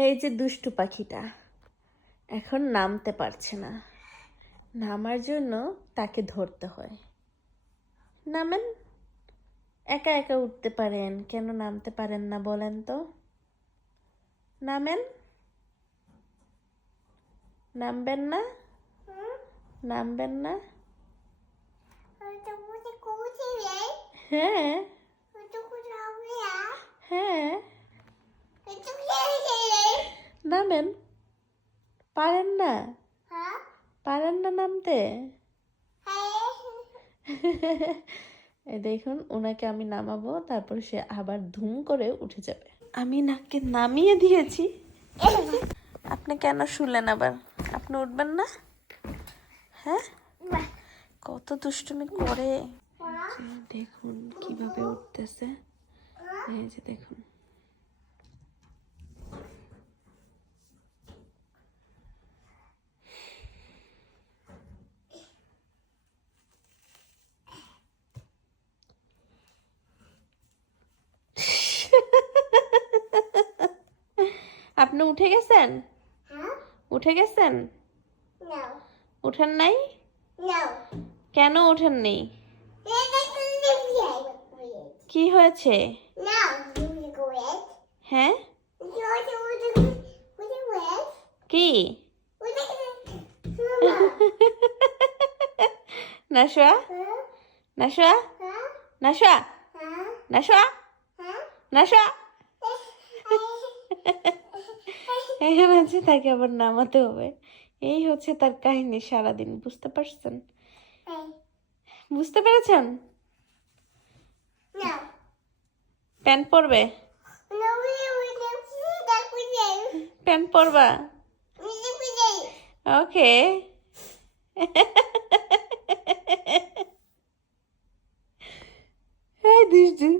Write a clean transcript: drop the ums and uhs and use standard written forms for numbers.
এই যে দুষ্টু পাখিটা এখন নামতে পারছে না, নামার জন্য তাকে ধরতে হয়। নামেন, একা একা উঠতে পারেন, কেন নামতে পারেন না বলেন তো? নামেন, নামবেন না? নামবেন না? হ্যাঁ হ্যাঁ, নামেন। পারেন না? পারেন না নামতে? এই দেখুন, ওনাকে আমি নামাবো, তারপর সে আবার ধুম করে উঠে যাবে। আমি নাকে নামিয়ে দিয়েছি, আপনি কেন শুলেন আবার? আপনি উঠবেন না? হ্যাঁ, কত দুষ্টুমি করে। দেখুন কিভাবে উঠতেছে, এই যে দেখুন। আপনি উঠে গেছেন? উঠে গেছেন? উঠেন নাই? কেন উঠেন নেই? কি হয়েছে? হ্যাঁ, কি? নাশোয়া, নাশোয়া, নাশোয়া, নাশোয়া, নাশোয়া। এখন আছে, তাকে আবার নামাতে হবে। এই হচ্ছে তার কাহিনী সারাদিন, বুঝতে পারছেন? বুঝতে পেরেছেন? প্যান্ট পরবে? প্যান্ট পরবা? ওকে। এই দুষ্টু।